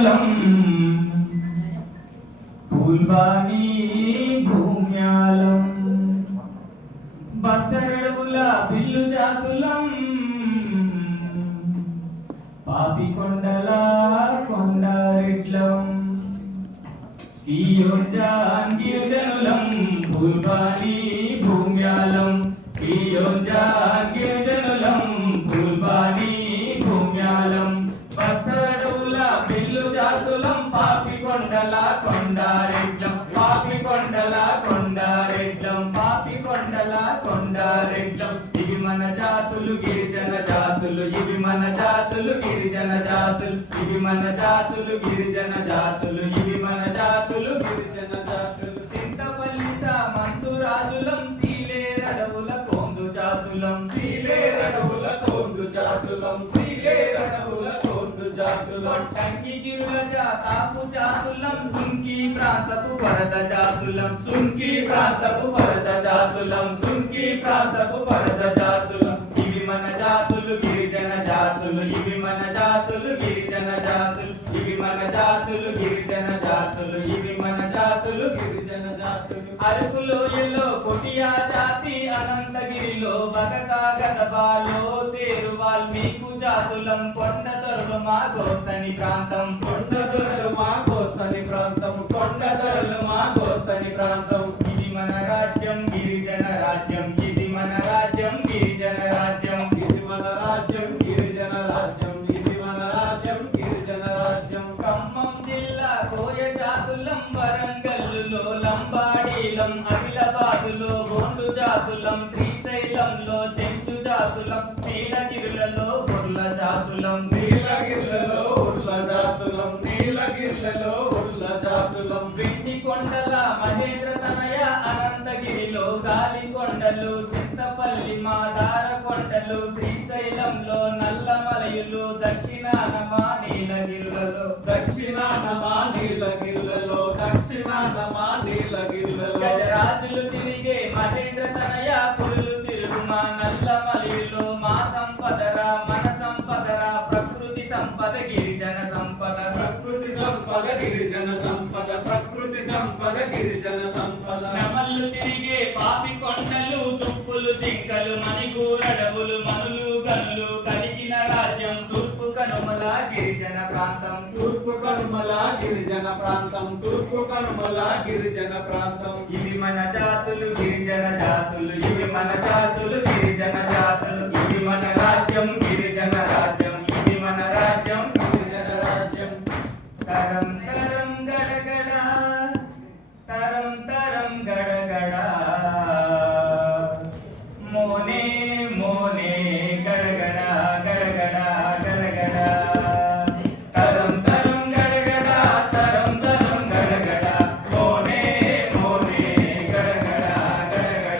గిరిజనులం పూల్వాని భూమ్యాలం బస్తరడుగుల పిల్లు జాతులం పాపికొండల కొండారెడ్లం కియోంజాన్ గిరిజనులం పూల్వాని భూమ్యాలం కియోంజాన్ గిరిజనులం పూల్వాని భూమ్యాలం బస్తరడుగుల పిల్లు జాతులం పాపికొండల కొండారెడ్లం పాపికొండల కొండారెడ్లం పాపికొండల కొండారెడ్లం ఇవి మన జాతులు గిరిజన జాతులు ఇవి మన జాతులు గిరిజన జాతులు ఇవి మన జాతులు గిరిజన జాతులు ఇవి మన జాతులు గిరిజన జాతులు చింతపల్లి సామంతురాజులం సీలేరడవుల కోందు జాతులం సీలేరడవుల కోండు జాతులం సీలేరడవుల కోండు జాతులం టంకి గిరుల జాతాపు జాతులం సుంకి ప్రాంతపు వరద జాతులం సుంకి ప్రాంతపు వరద జాతులం సుంకి ప్రాంతపు వరద జాతులం ఇవి మన జాతులు గిరిజన జాతులు ఇవి మన జాతులు గిరిజన జాతులు ఇవి మన జాతులు గిరిజన జాతులు ఇవి మన జాతులు గిరిజన జాతులు అరకులోయలో కొటియా జాతి అనంతగిరిలో బగతా గదబాలో తేరు వాల్మీకు జాతులం కొండదొరలు మా గోస్తని ప్రాంతం కొండదొరలు మా గోస్తని ప్రాంతం కొండదొరలు మా గోస్తని ప్రాంతం ఇది మన రాజ్యం గిరిజన రాజ్యం ఇది మన రాజ్యం గిరిజన రాజ్యం ఇది మన రాజ్యం గిరిజన రాజ్యం ఇది మన రాజ్యం గిరిజన రాజ్యం ఖమ్మం జిల్లా కోయ జాతులం వరంగల్లులో లంబాడీలం ఆదిలాబాదులో గోండు జాతులం శ్రీశైలంలో చెంచు జాతులం నీలగిరులలో ఉర్ల జాతులం నీలగిరులలో ఉర్ల జాతులం నీలగిరులలో ఉర్ల జాతులం వెండి కొండల మహేంద్ర తనయ అనంతగిరిలో గాలి కొండలు చింతపల్లి మాదార కొండలు శ్రీశైలంలో నల్లమలయులు దక్షిణాన మా నీలగిరులలో దక్షిణాన మా నీలగిరులలో దక్షిణాన మా నీలగిరులలో గజరాజులు తిరిగే మహేంద్ర తనయ పురులు తిరుగు మా నల్లమలయులో మా సంపదరా మన సంపదరా ప్రకృతి సంపద గిరిజన సంపద ప్రకృతి సంపద గిరిజన సంపద ప్రకృతి సంపద గిరిజన సంపద నమల్లు తిరిగే పాపి కొండలు తుప్పులు జింకలు మణిగూరడవులు మనులు గనులు కలిగిన రాజ్యం తూర్పు కనుమల గిరిజన ప్రాంతం తూర్పు కనుమల గిరిజన ప్రాంతం తూర్పు కనుమల గిరిజన ప్రాంతం ఇవి మన జాతులు గిరిజన జాతులు ఇవి మన జాతులు గిరిజన జాతులు ఇవి మన రాజ్యం గిరిజన